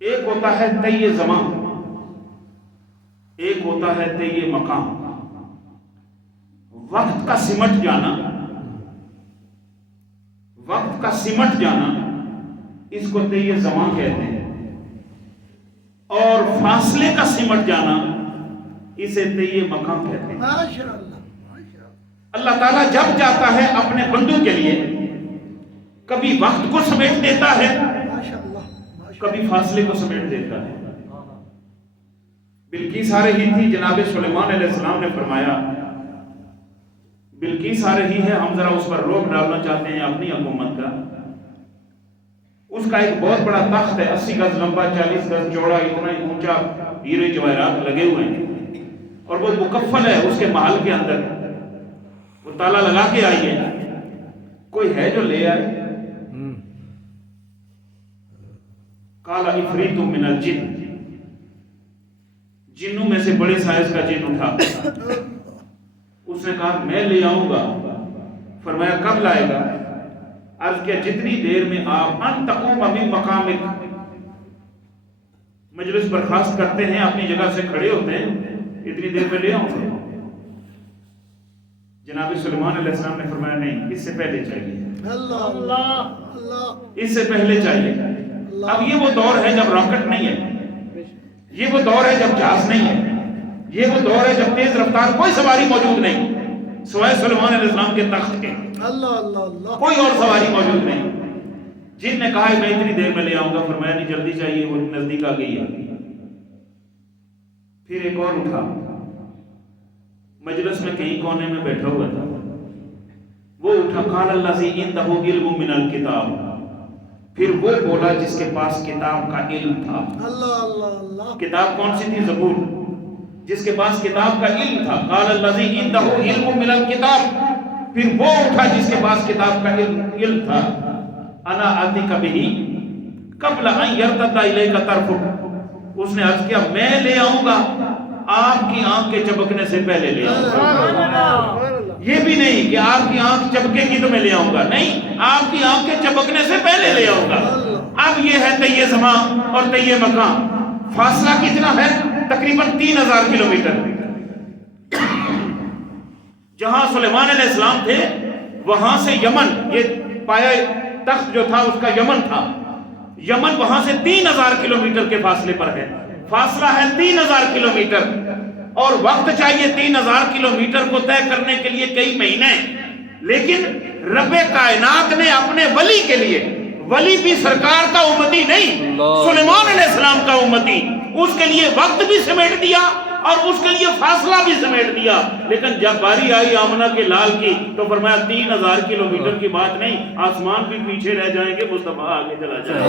ایک ہوتا ہے طی زمان، ایک ہوتا ہے طی مقام۔ وقت کا سمٹ جانا، وقت کا سمٹ جانا اس کو طی زمان کہتے ہیں، اور فاصلے کا سمٹ جانا اسے طی مقام کہتے ہیں۔ اللہ تعالیٰ جب چاہتا ہے اپنے بندوں کے لیے کبھی وقت کو سمیٹ دیتا ہے، کبھی فاصلے کو سمیٹ دیتا ہے۔ بلقیس آ رہی تھی، جناب سلیمان علیہ السلام نے فرمایا بلقیس آ رہی ہے، ہم ذرا اس پر روک ڈالنا چاہتے ہیں اپنی حکومت کا۔ اس کا ایک بہت بڑا تخت ہے، 80 گز لمبا، 40 گز چوڑا، اتنا ہی اونچا، ہیرے جواہرات لگے ہوئے ہیں، اور وہ مکفل ہے اس کے محل کے اندر، وہ تالا لگا کے آئی ہے، کوئی ہے جو لے آئے؟ قال عفریت من الجن، جنوں میں سے بڑے سائز کا جن اٹھا، اس نے کہا میں لے آؤں گا۔ فرمایا کب لائے گا؟ عرض کیا جتنی دیر میں آپ ان تقوم من مقامک، مجلس برخاست کرتے ہیں، اپنی جگہ سے کھڑے ہوتے ہیں، اتنی دیر میں لے آؤں گا۔ جناب سلیمان علیہ السلام نے فرمایا نہیں، اس سے پہلے چاہیے، اس سے پہلے چاہیے۔ اب یہ وہ دور ہے جب راکٹ نہیں ہے، یہ وہ دور ہے جب جہاز نہیں ہے، یہ وہ دور ہے جب تیز رفتار کوئی سواری موجود نہیں سوائے سلیمان علیہ السلام کے تخت کے، کوئی اور سواری موجود نہیں۔ جن نے کہا میں اتنی دیر میں لے آؤں گا، فرمایا نہیں جلدی چاہیے، وہ نزدیک آ گئی ہے۔ پھر ایک اور اٹھا، مجلس میں کہیں کونے میں بیٹھا ہوا تھا، وہ اٹھا، قال الذی عندہ علم من الکتاب، پھر وہ بولا جس کے پاس کتاب کا علم تھا۔ کتاب کون سی تھی؟ زبور، جس کے پاس کتاب کا علم تھا۔ قال الذی عندہ علم من الکتاب، پھر وہ اٹھا جس کے پاس کتاب کا علم تھا، انا آتیک بہ قبل ان یرتد الیک طرفک، اس نے عرض کیا میں لے آؤں گا آپ کی آنکھ کے چبکنے سے پہلے لے آؤں گا۔ یہ بھی نہیں کہ آپ کی آنکھ چبکے گی تو میں لے آؤں گا، نہیں، آپ کی آنکھ کے چبکنے سے پہلے لے آؤں گا۔ اب یہ ہے طی زمان اور طی مکان۔ فاصلہ کتنا ہے؟ تقریباً 3000 کلومیٹر۔ جہاں سلیمان علیہ السلام تھے وہاں سے یمن، یہ پایا تخت جو تھا اس کا یمن تھا، یمن وہاں سے 3000 کلومیٹر کے فاصلے پر ہے۔ فاصلہ ہے 3000 کلومیٹر، اور وقت چاہیے 3000 کلومیٹر کو طے کرنے کے لیے کئی مہینے، لیکن رب کائنات نے اپنے ولی کے لیے، ولی بھی سرکار کا امتی نہیں، سلیمان علیہ السلام کا امتی، اس کے لیے وقت بھی سمیٹ دیا اور اس کے لیے فاصلہ بھی سمیٹ دیا۔ لیکن جب باری آئی آمنہ کے لال کی تو فرمایا 3000 کلومیٹر کی بات نہیں، آسمان بھی پیچھے رہ جائیں گے، مصطفیٰ آگے چلا جائے گا۔